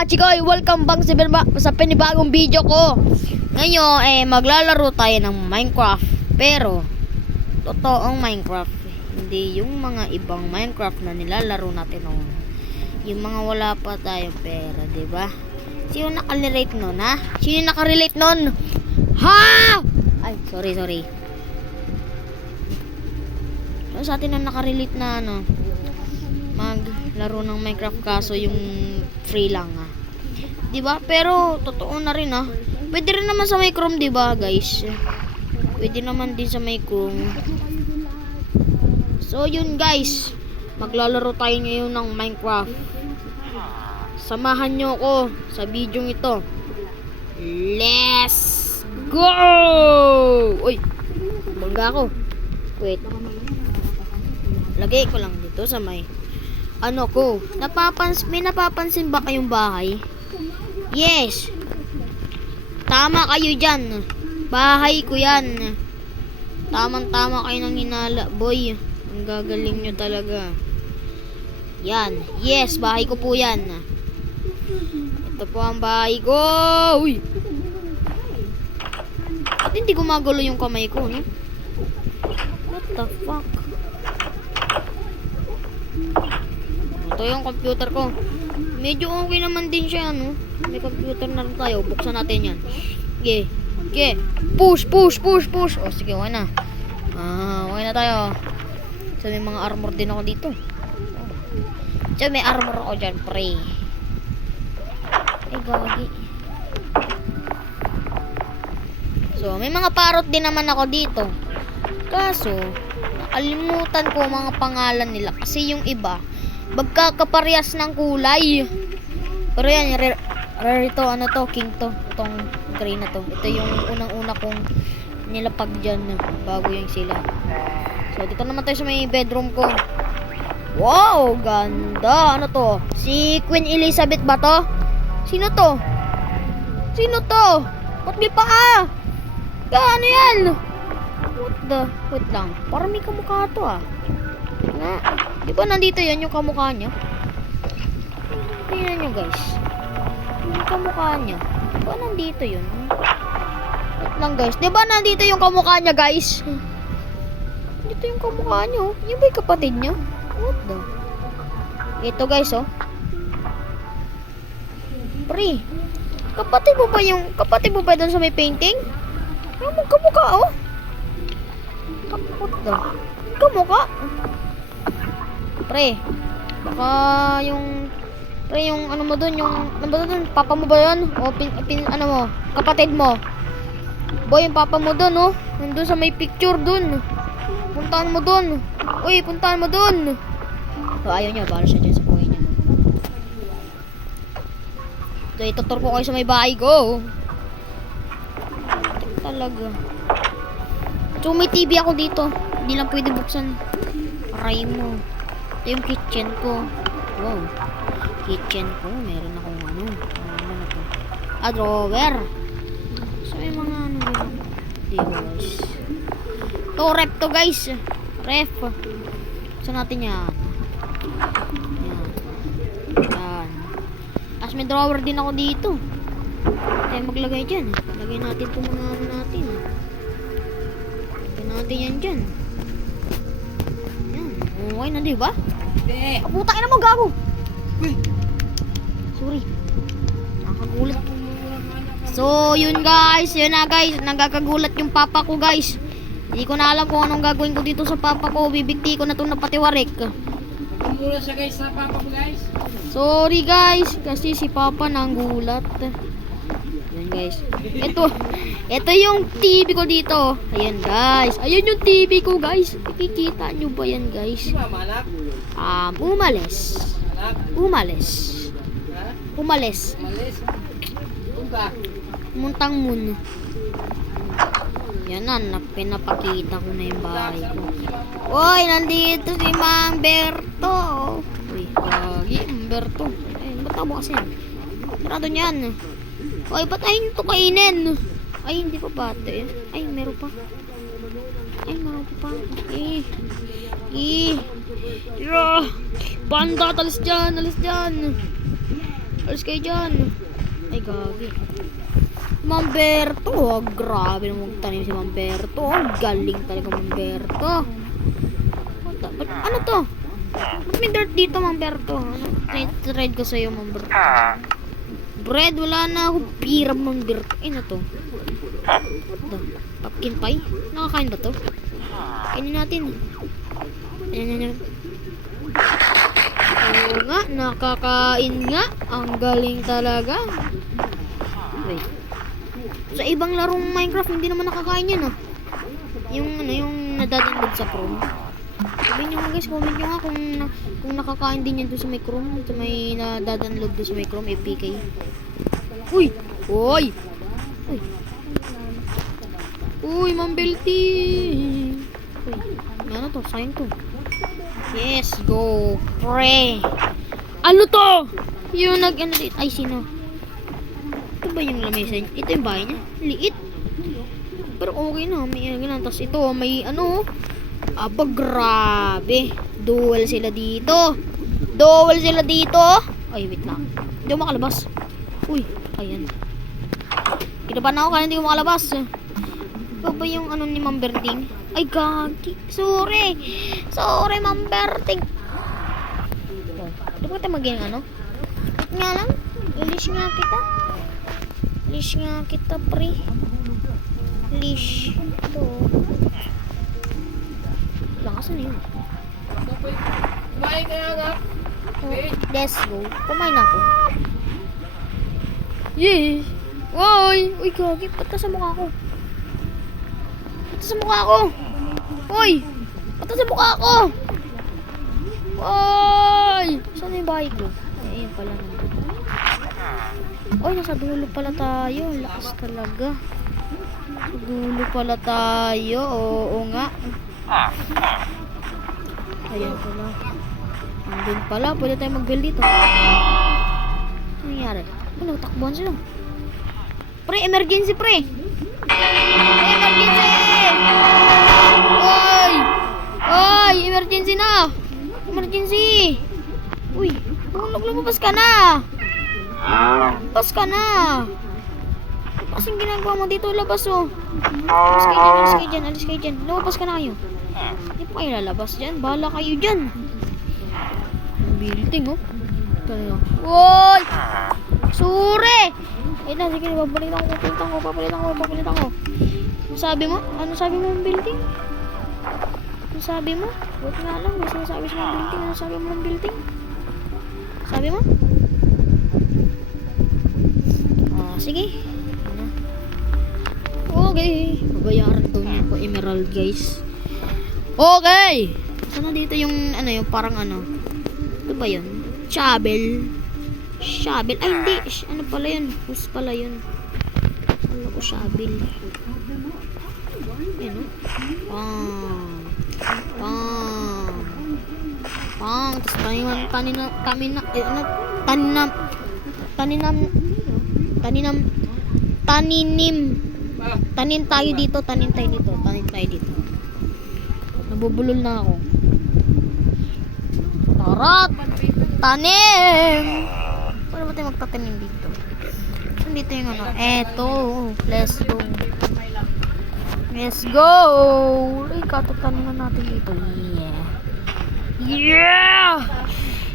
mga chikoy, welcome back sa panibagong video ko. Ngayon, maglalaro tayo ng Minecraft. Pero, totoong Minecraft. Hindi yung mga ibang Minecraft na nilalaro natin noon. Yung mga wala pa tayong pera, diba? Sino nakarelate nun, ha? Sino nakarelate nun? Ha? Ay, sorry. So, sa atin na nakarelate na, maglaro ng Minecraft kaso yung free lang, ha? Diba? Pero, totoo na rin, ha? Pwede rin naman sa may Chrome, diba, guys? Pwede naman din sa may Chrome. So, yun, guys. Maglalaro tayo ngayon ng Minecraft. Samahan nyo ako sa video ito. Let's go! Uy, bangga ako. Wait. Lagay ko lang dito sa may ko. May napapansin ba kayong bahay? Yes. Tama kayo dyan. Bahay ko yan. Tamang-tama kayo ng hinala. Boy, ang gagaling nyo talaga. Yan. Yes, bahay ko po yan. Ito po ang bahay ko. Uy. At hindi gumagalo yung kamay ko, no? What the fuck? Ito yung computer ko. Medyo okay naman din siya, no? May computer na rin tayo. Buksan natin yan. Okay. Push. O, sige, okay na. Okay na tayo. So, may mga armor din ako dito. So, may armor ako dyan, pre. Ay, gagi. So, may mga parrot din naman ako dito. Kaso, nakalimutan ko mga pangalan nila. Kasi yung iba, magkakaparehas ng kulay. Pero yan, rare ito, king to. Itong green na to. Ito yung unang-una kong nilapag dyan bago yung sila. So, dito naman tayo sa may bedroom ko. Wow, ganda. Ano to? Si Queen Elizabeth ba to? Sino to? Ba't may paa? Ano yan? Wait lang. Parang may kamukha to, Di ba nandito yan yung kamukha niya? Tingnan nyo, guys. Yung kamukha niya. Di ba nandito yun? Wait lang, guys. Di ba nandito yung kamukha niya, guys? Dito yung kamukha niya, oh. Yung ba yung kapatid niya? What the? Ito, guys, oh. Pre, kapatid mo ba doon sa may painting? Yung kamukha, oh. What the? Kamukha? Pre, baka yung ano mo doon, papa mo ba yun? O ano mo, kapatid mo? Boy, yung papa mo doon, oh. Nandun sa may picture doon. Puntahan mo doon. Uy, puntahan mo doon. So, ayaw niya, bala siya dyan sa buhay niya. So, itutur ko kayo sa may bahay ko. Talaga. So, may TV ako dito. Hindi lang pwede buksan. Aray mo. Ito yung kitchen ko. Wow. Kitchen ko. Meron akong ano na to. Drawer. So, may mga dito, guys. To, ref to, guys. Ref. Saan natin yan? Yan. Tapos may drawer din ako dito. Tayo maglagay dyan. Lagay natin ito muna natin. Lagay natin yan dyan. Yan. Okay na, diba? Puta ka na mo, gago! Sorry. Nakagulat. So, yun, guys. Yun na, guys. Nagkakagulat yung papa ko, guys. Hindi ko na alam kung anong gagawin ko dito sa papa ko. Bibigti ko na ito na patiwarik. Mura siya, guys, sa papa ko, guys. Sorry, guys. Kasi si papa nanggulat. Yan, guys. Ito yung TV ko dito. Ayan, guys. Ayan yung TV ko, guys. Nakikita nyo ba yan, guys? Umalis. Muntang mun. Yan na, pinapakita ko na yung bahay ko. Uy, nandito si Mang Berto. Uy, gagi, Berto. Ba't tabo kasi yan? Sarado niyan. Uy, ba't ayun ito kainin? Ay, hindi pa bate. Ay, meron pa. Banda, alis dyan. Alis kayo dyan. Ay, gagi. Mamberto. Oh, grabe naman magtanim si Mamberto. Oh, galing talaga Mamberto. Ano to? Ba't may dirt dito, Mamberto? Ano? Trade ko sa'yo, Mamberto. Bread, wala na ako. Piram, Mamberto. Ano to? What the? Pumpkin pie? Nakakain ba to? Kainin natin. Ayan. Oo nga, nakakain nga. Ang galing talaga. Wait. Sa ibang larong Minecraft, hindi naman nakakain yan, ah. Yung nadadownload sa Chrome. Sabihin nyo nga guys, comment nyo nga kung nakakain din yan doon sa may Chrome. Sa may nadadownload doon sa may Chrome, APK. Uy! Uy! Uy! Uy, Mambelty! Uy, ano to? Sayang to. Yes, go! Pre! Ano to? Yung ano dito? Ay, sino? Ito ba yung lamesa niya? Ito yung bahay niya? Liit. Pero okay na, may ganun. Tapos ito, may ano. Aba, grabe. Dual sila dito. Ay, wait lang. Hindi ako makalabas. Uy, ayan. Kinabahan ako kaya hindi ko makalabas. Ito ba yung ano ni Mamberting? Ay, gagi. Sorry, Mamberting. Di ba tayo maging ano? Wait nga lang. Leash nga kita, pre. Leash. Ito. Lakasan na yun. Kumain ka na nga. Let's go. Kumain na ako. Yay! Woy! Uy, gagi. Pata sa mukha ko. Uy! Pata sa mukha ko! Uy! Saan yung bahay ko? Ay, ayun pala naman. Uy, nasa dulo pala tayo. Lakas talaga. Nasa dulo pala tayo. Oo nga. Ayan pala. Andun pala. Pwede tayo mag-build dito. Ano nangyari? Ano, takbuhan sila. Pre, emergency, pre! Emergency! Oy, emergency na! Emergency! Uy, lumabas ka na! Labas ka na! Kasing ginagawa mo dito, labas oh. Alis kayo dyan. Lumabas ka na kayo. Hindi pa kayo lalabas dyan. Bahala kayo dyan. Building oh. Woy! Sure! Ay na, sige, papalitan ko. Ano sabi mo? Ano sabi mo ng building? Ano sabi mo? Wait nga lang, may sinasabi siya ng building. Ano sabi mo ng building? Sabi mo? Sige. Ano? Okay. Babayaran daw niya ako emerald, guys. Okay! Sana dito yung, ano, yung parang ano. Ito ba yun? Shovel. Ay, hindi. Ano pala yun? Hose pala yun. Ano ko, shovel. Yan, no? Pang. Tapos tanin tayo dito. Nabubulol na ako. Tarot! Tanim! Paano ba tayo magtatanim dito? Saan dito yung ano? Eto. Let's go! Ay, katatanim na natin dito. Yeah!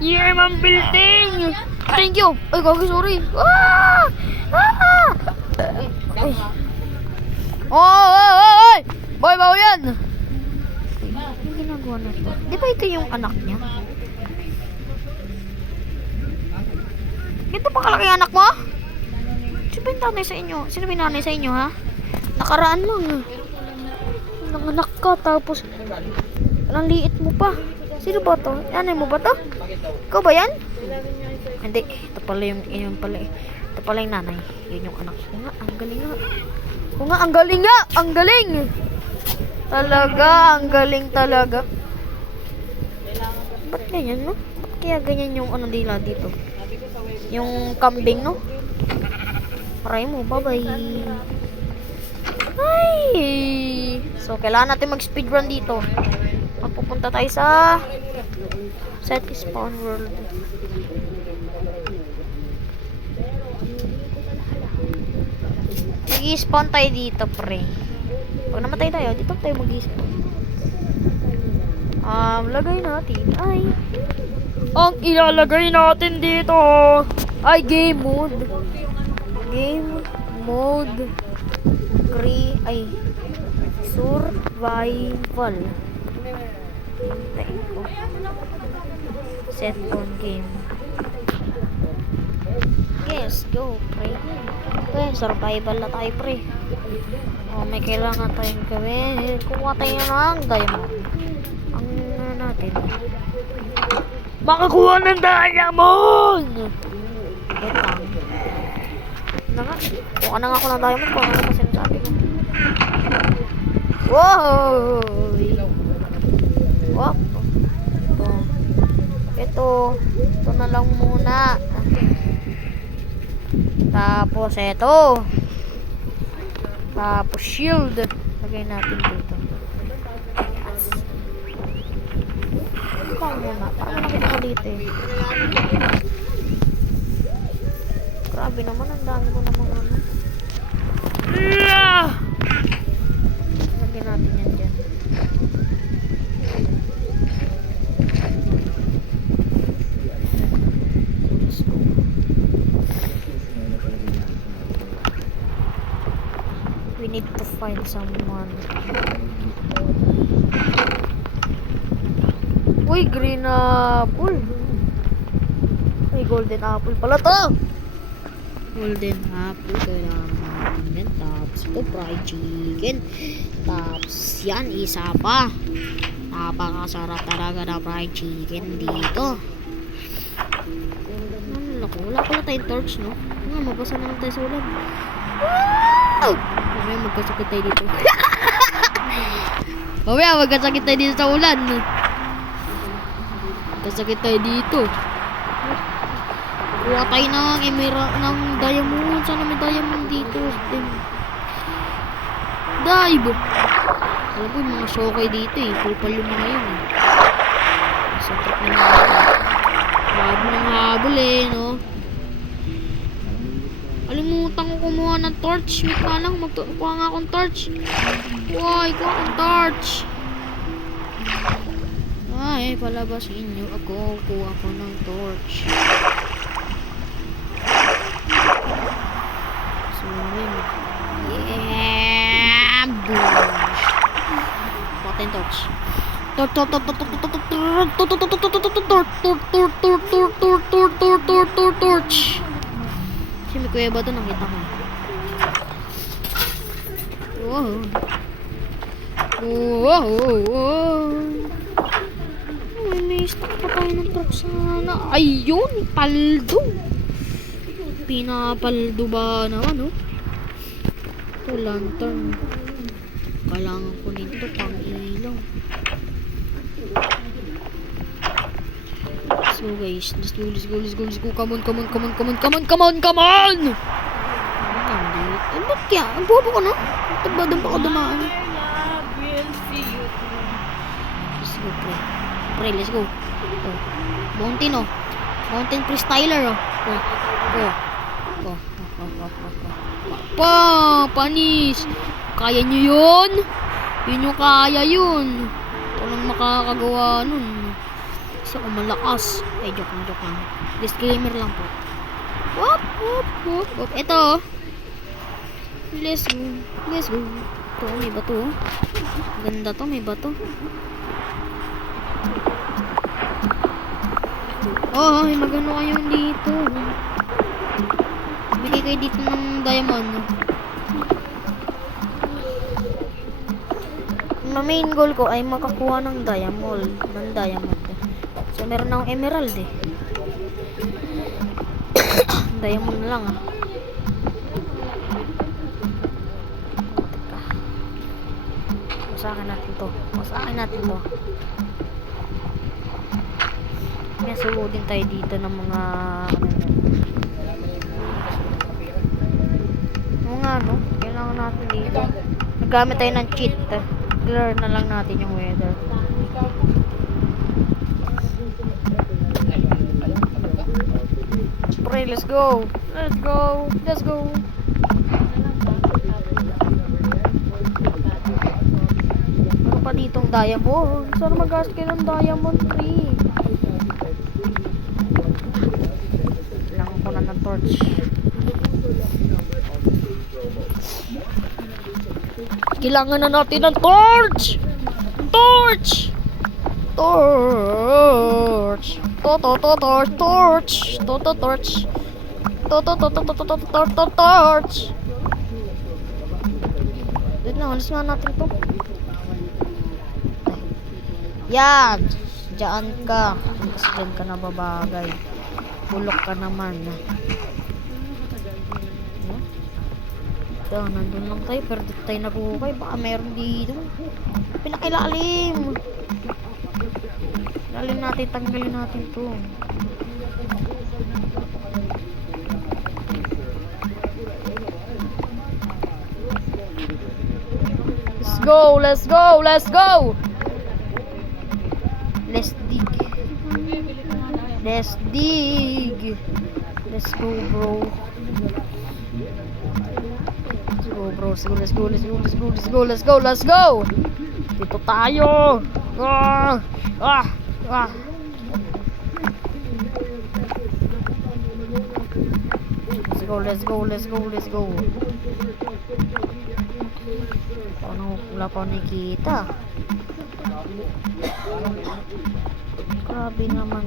Yeah, Mamberting! Thank you! Ay, gagi, sorry. Ay. Oy! Boy, bawa yan! Ano ginagawa na ito? Di ba ito yung anak niya? Ito pa kalaki anak mo? Sino ba yung nanay sa inyo? Sino ba yung nanay sa inyo, ha? Nakaraan lang. Nanganak ka, tapos ang liit mo pa. Sino ba to? Nanay mo ba to? Ikaw ba yan? Hindi. Ito pala yung nanay. Yun yung anak ko nga. Ang galing nga. Ang galing! Ang galing talaga. Ba't ganyan, no? Ba't kaya ganyan yung ano nila dito? Yung kambing, no? Paray mo, bye-bye. Ay! So, kailangan natin mag-speedrun dito. Mapupunta tayo sa set spawn world. Mag-i-spawn tayo dito, pre. Pag namatay tayo, dito tayo mag-i-spawn. Lagay natin ay... Ang ilalagay natin dito ay game mode. Game mode. Survival. Hintayin ko. Set on game. Yes, go, pre. Okay, survival na tayo, pre. May kailangan tayong gawin. Kukuha tayo ng diamond. Ang natin. Makakuha ng diamond! Wait lang. Na nga. Kuha na nga ako ng diamond. Kuha na nga kasi nasabi ko. Wow! Wop. Ito. Ito na lang muna. Tapos ito. Tapos shield. Lagay natin dito. Yes. Ito muna. Paano nakita ko dito eh? Grabe naman. Ang dami ko namang ano. Lagyan natin yan dyan. We need to find someone. Uy, green apple. Ay, golden apple pala to. Golden apple. Kailangan natin yan. Tapos ito, fried chicken. Tapos yan, isa pa. Napakasarap talaga na fried chicken dito. Wala pala tayong torch, no? Mabasa na lang tayo sa ulan. Wow! Mamaya magkasakit tayo dito. Mamaya magkasakit tayo dito sa ulan. Magkasakit tayo dito. Kuha tayo ng ng diamond. Sana may diamond dito. Dive! Alam ko yung mga shokay dito eh. Kupal yung mga yun eh. Sakit na mga. Habol ng habol eh, no? Alimutan ko kumuha ng torch. Wait nga lang, magkuha nga akong torch. Why, kuha akong torch. Ay, palabasin nyo ako. Kuha ko ng torch. So, yun. Yeah! Boom! Kuha tayong torch. Torch. Kasi may kuya ba ito nakita ko. Wow. Wow. May stock pa tayo ng truck sana. Ayun, paldo. Pinapaldo ba naman, no? Ito, lantern. Kailangan ko nito pang ilaw. So guys, let's go. Come on. Ano ba kaya? Ang bobo ko na. Tabadang pa ako dumaan. Let's go, pre, let's go. Oh. Mountain, oh. Mountain freestyler, oh. Panis. Kaya nyo yun? Yun yung kaya yun. Walang makakagawa nun. Isa ko malakas. Ay, joke lang. Disclaimer lang po. Wop. Ito. Let's go. Ito, may bato. Ganda to, may bato. Oh, may magano kayo dito. Bigay kayo dito ng diamond. Ang main goal ko ay makakuha ng diamond. So, meron akong emerald eh. Diamond na lang ah. Masakin natin to. Kaya suludin tayo dito ng mga ano, kailangan natin dito. Nagamit tayo ng cheat. Blur na lang natin yung weather. Pre, let's go. ng diamond. Sana mag-gastos kayo ng diamond 3. Kailangan ko na ng torch. Kailangan na natin ng torch! Torch! Torch! Torch! Torch! Torch! Torch! Wait na, alis nga natin to. Yan! Diyan ka. Kasi dyan ka nababagay. Bulok ka naman. Nandun lang tayo, pero dito tayo nabuhukay. Baka meron dito. Pinakilalim. Lalim natin, tanggalin natin to. Let's go, let's go, let's go. Let's dig. Let's dig. Let's go, bro. Let's go, let's go, let's go, let's go, let's go, let's go, let's go. Dito tayo. Ah, ah, ah. Let's go, let's go, let's go, let's go. Ano, wala pa nakikita. Grabe naman.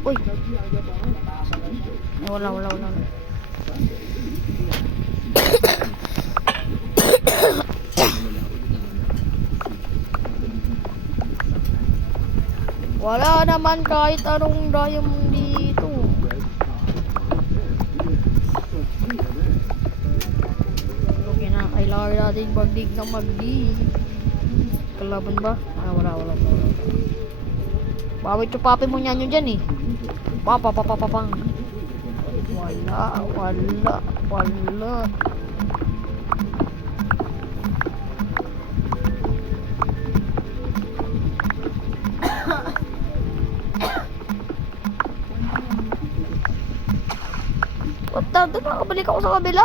Uy. Wala. Wala naman kahit anong diamond dito. Okay na, kailangan natin magdig na magdig. Kalaban ba? Wala. Bawit yung papi mo niyan yun dyan eh. Papapapapang. Wala. Doon nakabalik ako sa kabila.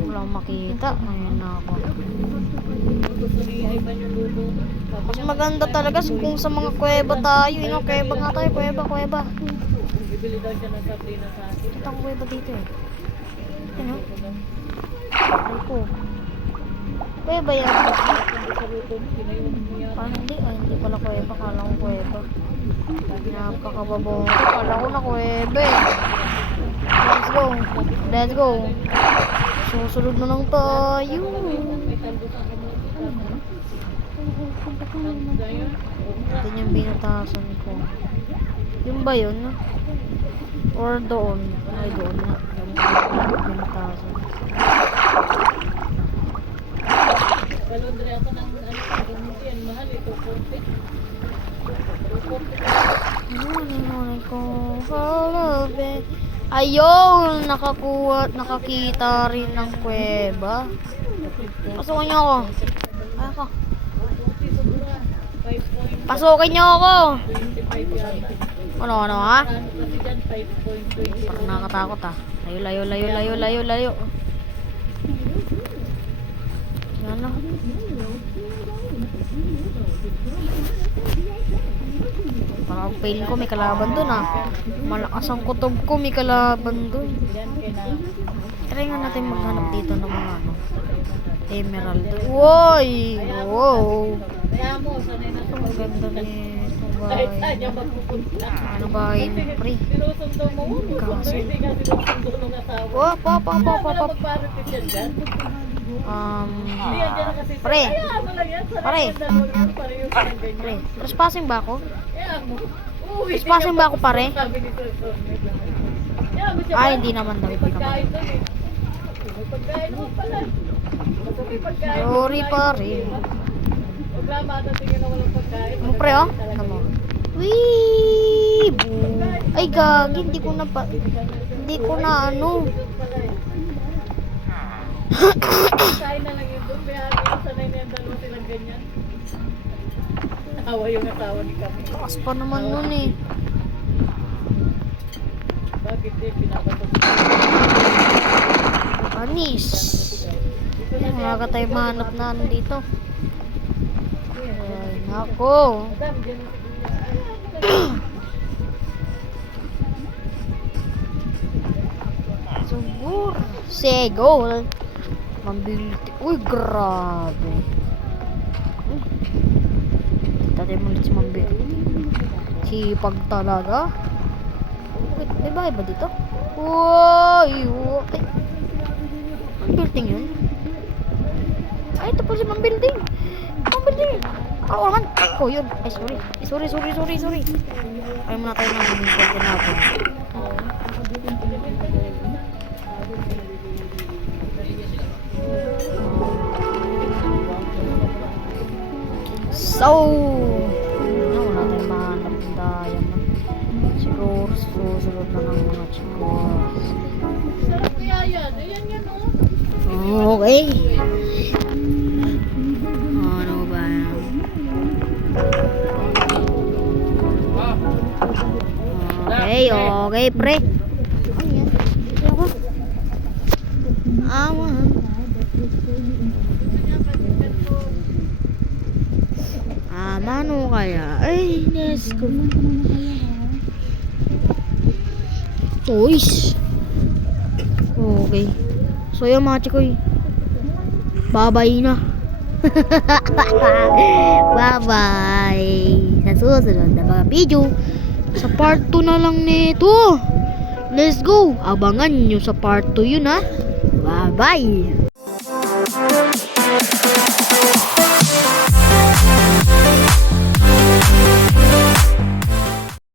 Wala makita. Ayun na ako. Mas maganda talaga kung sa mga kuweba tayo. Kuweba nga tayo. Kuweba. Ito ang kuweba dito eh. Ano? Ito. Kuweba yan. Hindi pala kuweba. Kala ko kuweba. Nakakababong ko. Kala ko na kuweba eh. Let's go. Susunod na lang tayo. Ito yung binatasan ko. Yung ba yun? Or doon? Ay, doon na. Binatasan. Kalundre ako ng yan, mahal ito, 40. Ayun, nakakita rin ng kuweba. Pasukin niyo ako. Pasukin niyo ako. Ano ha? Parang nakakatakot ah. Layo. Yan na. Parang feeling ko may kalaban dun ah. Malakas ang kutob ko, may kalaban dun. Try nga natin maghanap dito ng mga emerald. Woy! Wow! Ang ganda nito bahay. Ano bahay mo, pre? Kaso. Pop. Pare. Trespassing ba ako? Trespassing ba ako, pare? Ay, hindi naman daw. Sorry, pare. Ano, pre, oh? Ano mo? Wee! Ay, gagi. Hindi ko na ano. Naawa yung asawa ni kami. Taas pa naman nun eh. Bakit eh, pinabato Anis. Wala ka tayo mahanap na ano dito. Ay, nako. Madam, dyan. Siguro. Segol. Mambilti. Uy, grabe. Tatay mo ulit si Mambilti. Sipag talaga. Wait, may bahay ba dito? Uy, ay. Mambilting yun? Ay, ito po si Mambilting. Mambilting. Kawahan. Oh, yun. Ay, sorry. Sorry. Ay, muna tayo ng pwede natin. So, wala tayong mahanap ng diamond. Siguro, susunod na ng mga chicos. Sarap kaya yan. Ayan yan, oh. Okay. Ano ba? Okay, pre. Ano yan? Ako. Awan. Mano kaya? Ay, let's go. Toys. Okay. So yun mga chikoy. Bye-bye na. Bye-bye. Sa susunod na mga video. Sa part 2 na lang nito. Let's go. Abangan nyo sa part 2 yun ha. Bye-bye.